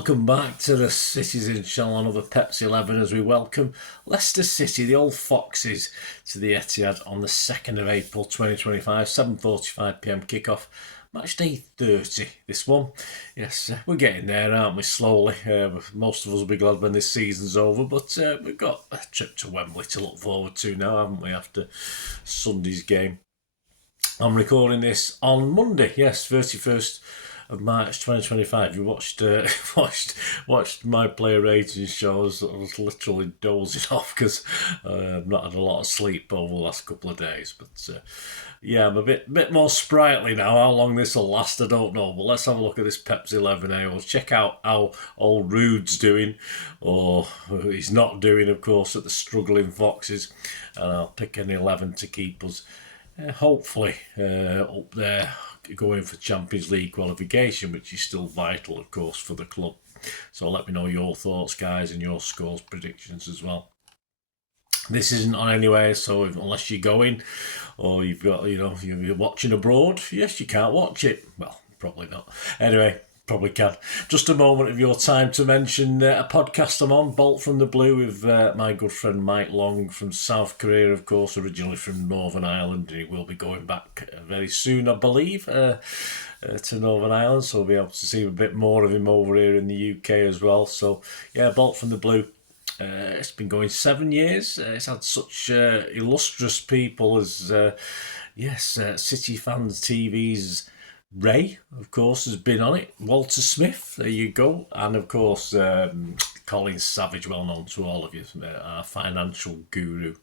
welcome back to the Cities in Shell on another Pepsi 11 as we welcome Leicester City, the old Foxes, to the Etihad on the 2nd of April 2025, 7:45pm kickoff. Match day 30, this one. Yes, we're getting there, aren't we, slowly. Most of us will be glad when this season's over, but we've got a trip to Wembley to look forward to now, haven't we, after Sunday's game. I'm recording this on Monday, yes, 31st of March 2025. You watched my player ratings shows. I was literally dozing off because I've not had a lot of sleep over the last couple of days. But yeah, I'm a bit more sprightly now. How long this will last, I don't know. But let's have a look at this Pepsi 11 A. We'll check out how old Rude's doing, or he's not doing, of course, at the struggling Foxes. And I'll pick an 11 to keep us hopefully up there, going for Champions League qualification, which is still vital, of course, for the club. So let me know your thoughts, guys, and your scores predictions as well. This isn't on anyway, so unless you're going or you've got, you're watching abroad, yes, you can't watch it. Well, probably not. Anyway, probably can. Just a moment of your time to mention a podcast I'm on, Bolt from the Blue, with my good friend Mike Long from South Korea, of course, originally from Northern Ireland, and he will be going back very soon, I believe, to Northern Ireland, so we'll be able to see a bit more of him over here in the UK as well. So yeah, Bolt from the Blue. It's been going 7 years. It's had such illustrious people as, City Fans TV's Ray, of course, has been on it. Walter Smith, there you go. And, of course, Colin Savage, well known to all of you, our financial guru.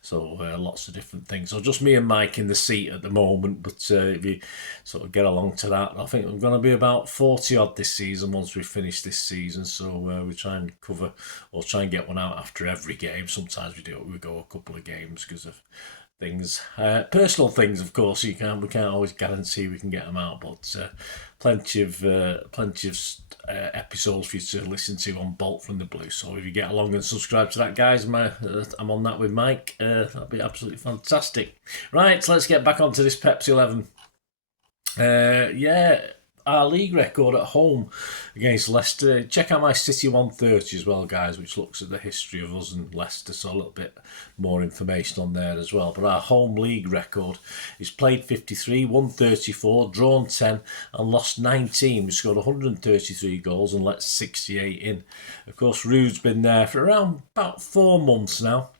So lots of different things. So just me and Mike in the seat at the moment. But if you sort of get along to that, I think we're going to be about 40-odd this season once we finish this season. So we try and cover, or try and get one out after every game. Sometimes we go a couple of games because of things, personal things, of course. We can't always guarantee we can get them out, but plenty of episodes for you to listen to on Bolt from the Blue. So if you get along and subscribe to that, guys, I'm on that with Mike. That'd be absolutely fantastic. Right, so let's get back onto this Pepsi 11. Our league record at home against Leicester. Check out my City 130 as well, guys, which looks at the history of us and Leicester, so a little bit more information on there as well. But our home league record is played 53, won 34, drawn 10 and lost 19. We scored 133 goals and let 68 in. Of course, Rude's been there for around about 4 months now.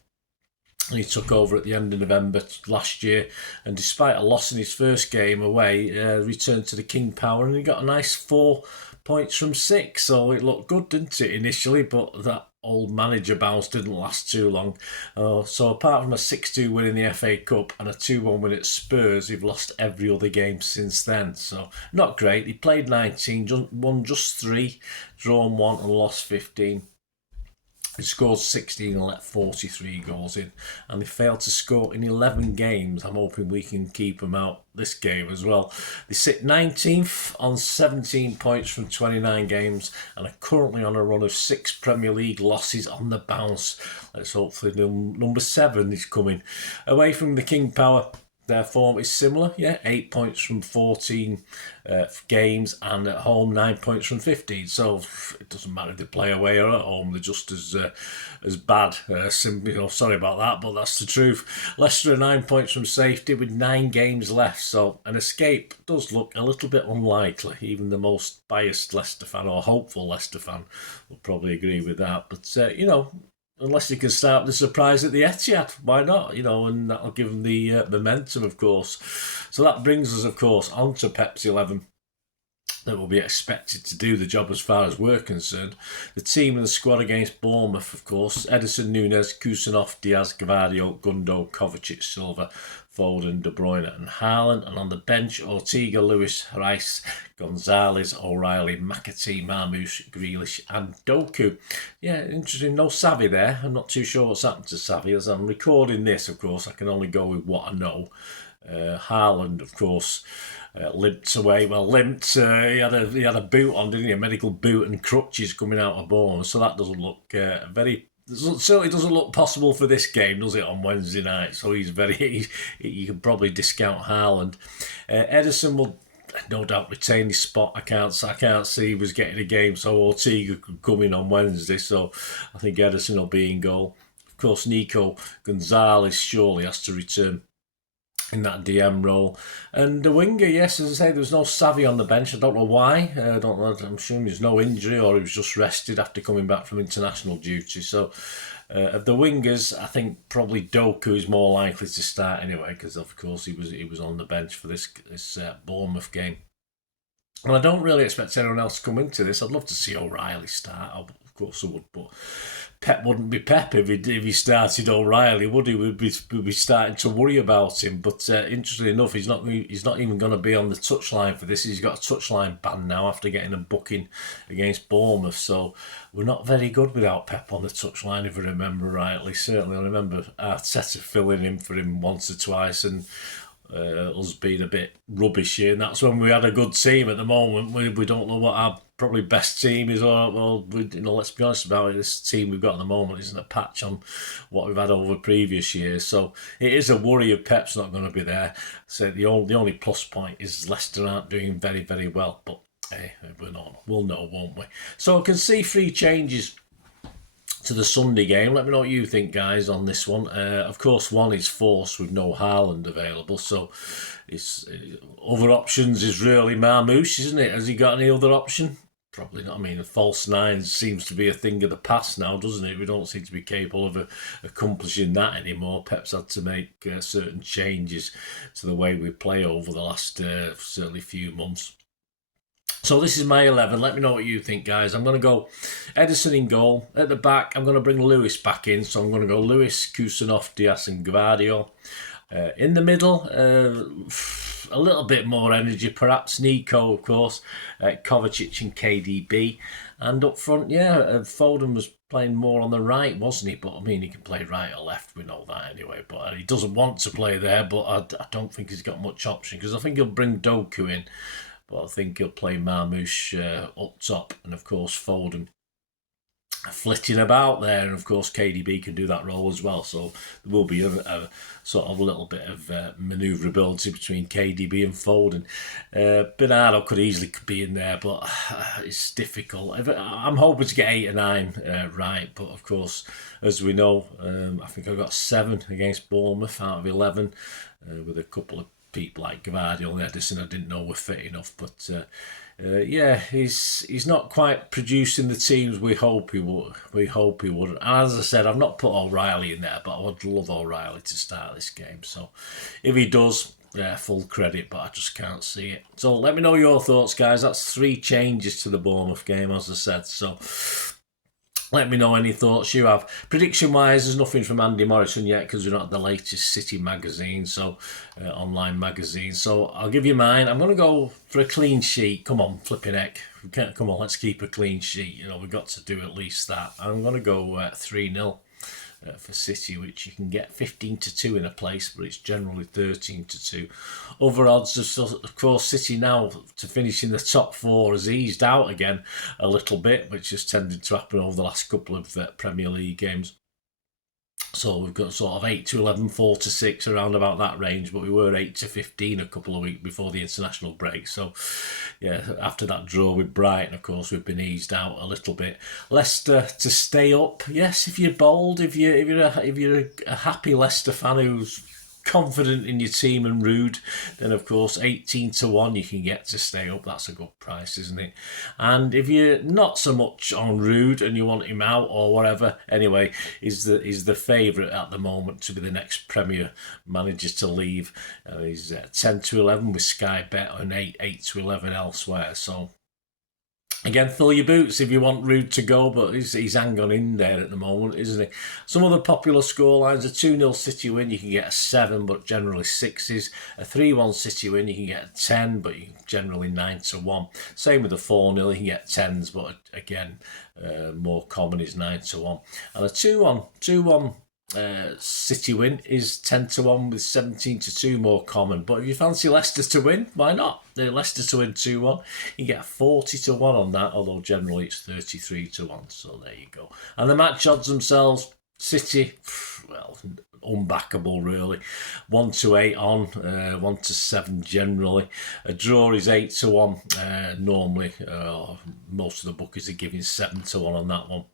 He took over at the end of November last year, and despite a loss in his first game away, returned to the King Power, and he got a nice 4 points from 6. So it looked good, didn't it, initially? But that old manager bounce didn't last too long. So apart from a 6-2 win in the FA Cup and a 2-1 win at Spurs, he've lost every other game since then. So not great. He played 19, won just 3, drawn 1 and lost 15. He scored 16 and let 43 goals in, and they failed to score in 11 games. I'm hoping we can keep them out this game as well. They sit 19th on 17 points from 29 games and are currently on a run of 6 Premier League losses on the bounce. Let's hopefully number 7 is coming. Away from the King Power, their form is similar, 8 points from 14 games, and at home 9 points from 15. So it doesn't matter if they play away or at home; they're just as bad. Sorry about that, but that's the truth. Leicester are 9 points from safety with 9 games left, so an escape does look a little bit unlikely. Even the most biased Leicester fan or hopeful Leicester fan will probably agree with that. But unless you can start the surprise at the Etihad, why not? And that'll give them the momentum, of course. So that brings us, of course, onto Pepsi 11. That will be expected to do the job as far as we're concerned. The team and the squad against Bournemouth, of course: Ederson, Nunes, Kusanov, Diaz, Gvardiol, Gundo, Kovacic, Silva, Foden, De Bruyne and Haaland. And on the bench, Ortega, Lewis, Rice, Gonzalez, O'Reilly, McTa, Marmoush, Grealish and Doku. Yeah, interesting. No Savvy there. I'm not too sure what's happened to Savvy. As I'm recording this, of course, I can only go with what I know. Haaland, of course, limped away. Well, limped. He had a boot on, didn't he? A medical boot and crutches coming out of Bournemouth. So that doesn't look certainly doesn't look possible for this game, does it, on Wednesday night? So you can probably discount Haaland. Ederson will no doubt retain his spot. I can't see he was getting a game, so Ortega could come in on Wednesday. So I think Ederson will be in goal. Of course, Nico Gonzalez surely has to return in that DM role. And the winger, yes, as I say, there was no Savvy on the bench. I don't know why. I don't know. I'm assuming there's no injury or he was just rested after coming back from international duty. So of the wingers, I think probably Doku is more likely to start anyway, because of course he was on the bench for this Bournemouth game. And I don't really expect anyone else to come into this. I'd love to see O'Reilly start. Of course I would, but Pep wouldn't be Pep if he started O'Reilly, would he? We'd be starting to worry about him. But interestingly enough, he's not even going to be on the touchline for this. He's got a touchline ban now after getting a booking against Bournemouth. So we're not very good without Pep on the touchline, if I remember rightly. Certainly, I remember Arteta filling in for him once or twice, and us being a bit rubbish here, and that's when we had a good team. At the moment, we don't know what our probably best team is. Or well, let's be honest about it. This team we've got at the moment isn't a patch on what we've had over previous years. So it is a worry if Pep's not going to be there. So the only plus point is Leicester aren't doing very, very well. But hey, we'll know, won't we? So I can see 3 changes to the Sunday game. Let me know what you think, guys, on this one. Of course, one is forced with no Haaland available, so it's other options is really Marmouche, isn't it? Has he got any other option? Probably not. I mean, a false 9 seems to be a thing of the past now, doesn't it? We don't seem to be capable of accomplishing that anymore. Pep's had to make certain changes to the way we play over the last certainly few months. So this is my 11. Let me know what you think, guys. I'm going to go Ederson in goal. At the back, I'm going to bring Lewis back in. So I'm going to go Lewis, Kusanov, Diaz and Gvardiol. In the middle, a little bit more energy, perhaps Nico, of course, Kovacic and KDB. And up front, Foden was playing more on the right, wasn't he? But I mean, he can play right or left, we know that anyway. But he doesn't want to play there, but I don't think he's got much option, because I think he'll bring Doku in. But I think he'll play Marmouche up top, and of course Foden flitting about there, and of course KDB can do that role as well. So there will be a sort of little bit of manoeuvrability between KDB and Foden. Bernardo could easily be in there, but it's difficult. I'm hoping to get 8 or 9 right, but of course, as we know, I think I got 7 against Bournemouth out of 11, with a couple of people like Gvardiol and Ederson I didn't know were fit enough, but he's not quite producing the teams we hope he would. And as I said, I've not put O'Reilly in there, but I would love O'Reilly to start this game. So if he does, full credit, but I just can't see it. So let me know your thoughts, guys. That's 3 changes to the Bournemouth game, as I said. So let me know any thoughts you have. Prediction-wise, there's nothing from Andy Morrison yet, because we're not at the latest City magazine, so online magazine. So I'll give you mine. I'm going to go for a clean sheet. Come on, flipping heck. Come on, let's keep a clean sheet. We've got to do at least that. I'm going to go 3-0. For City, which you can get 15-2 in a place, but it's generally 13-2. Other odds, of course, City now to finish in the top 4 has eased out again a little bit, which has tended to happen over the last couple of Premier League games. So we've got sort of 8-11, 4-6, around about that range, but we were 8-15 a couple of weeks before the international break. So yeah, after that draw with Brighton, of course, we've been eased out a little bit. Leicester to stay up. Yes, if you're bold, if you're a happy Leicester fan who's confident in your team and rude, then of course 18-1 you can get to stay up. That's a good price, isn't it? And if you're not so much on rude and you want him out or whatever, anyway, is the favourite at the moment to be the next Premier manager to leave. He's 10-11 with Sky Bet and 8-11 elsewhere. So again, fill your boots if you want Rude to go, but he's hanging on in there at the moment, isn't he? Some other popular scorelines: a 2-0 City win, you can get a 7, but generally 6s. A 3-1 City win, you can get a 10, but generally 9-1. Same with a 4-0, you can get 10s, but again, more common is 9-1. And a 2-1 City win is 10-1 with 17-2 more common. But if you fancy Leicester to win, why not? Leicester to win 2-1, you get 40-1 on that, although generally it's 33-1. So there you go. And the match odds themselves: City, well, unbackable really. 1-8 on, 1-7 generally. A draw is 8-1. Normally, most of the bookies are giving 7-1 on that one.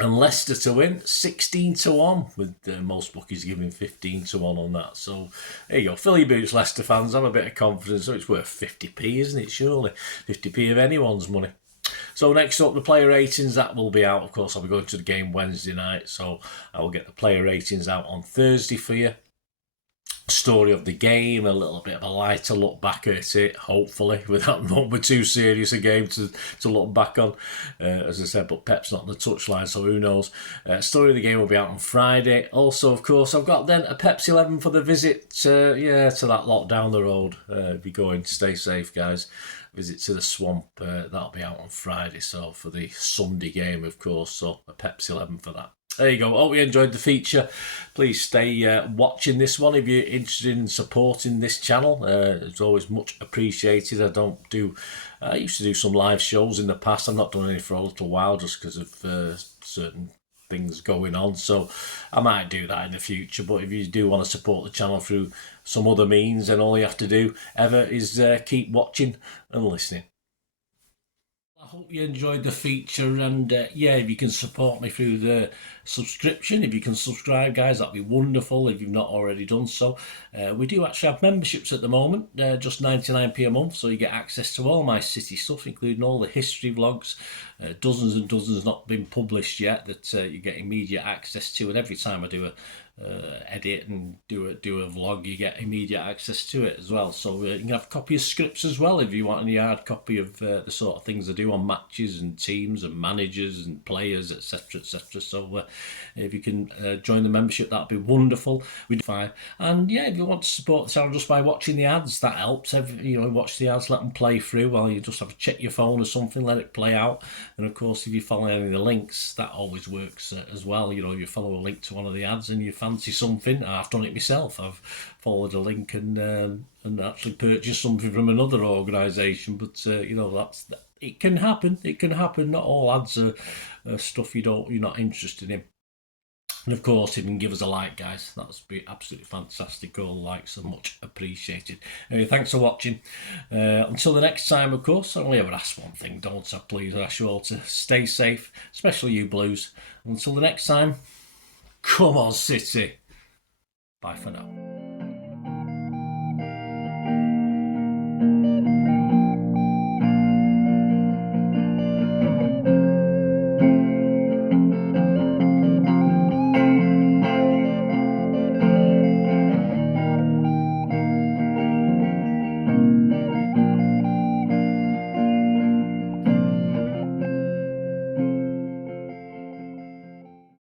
And Leicester to win, 16-1, with most bookies giving 15-1 on that. So there you go. Fill your boots, Leicester fans. Have a bit of confidence. So it's worth 50p, isn't it? Surely 50p of anyone's money. So next up, the player ratings, that will be out. Of course, I'll be going to the game Wednesday night, so I will get the player ratings out on Thursday for you. Story of the game, a little bit of a lighter look back at it, hopefully, without not too serious a game to look back on, as I said, but Pep's not on the touchline, so who knows. Story of the game will be out on Friday. Also, of course, I've got then a Pepsi 11 for the visit, to that lot down the road. If you're going, stay safe, guys. Visit to the Swamp, that'll be out on Friday, so for the Sunday game, of course, so a Pepsi 11 for that. There you go. Hope you enjoyed the feature. Please stay watching this one if you're interested in supporting this channel. It's always much appreciated. I used to do some live shows in the past. I've not done any for a little while just because of certain things going on. So I might do that in the future. But if you do want to support the channel through some other means, then all you have to do ever is keep watching and listening. I hope you enjoyed the feature, and if you can support me through the subscription, if you can subscribe, guys, that'd be wonderful if you've not already done so. We do actually have memberships at the moment, just 99p a month, so you get access to all my City stuff, including all the history vlogs, dozens and dozens not been published yet that you get immediate access to, and every time I do a edit and do a vlog, you get immediate access to it as well. So you can have a copy of scripts as well if you want any hard copy of the sort of things I do on matches and teams and managers and players, etc, etc. So if you can join the membership, that'd be wonderful. We do fine. And if you want to support the channel just by watching the ads, that helps. Watch the ads, let them play through while you just have to check your phone or something, let it play out. And of course, if you follow any of the links, that always works as well. If you follow a link to one of the ads and you fancy something, I've done it myself. I've followed a link and actually purchased something from another organisation. But it can happen. It can happen. Not all ads are stuff you're not interested in. And of course, if you can give us a like, guys, that would be absolutely fantastic. All likes are much appreciated. Anyway, thanks for watching. Until the next time, of course, I only ever ask one thing, don't I? Please, I ask you all to stay safe, especially you Blues. Until the next time, come on, City. Bye for now.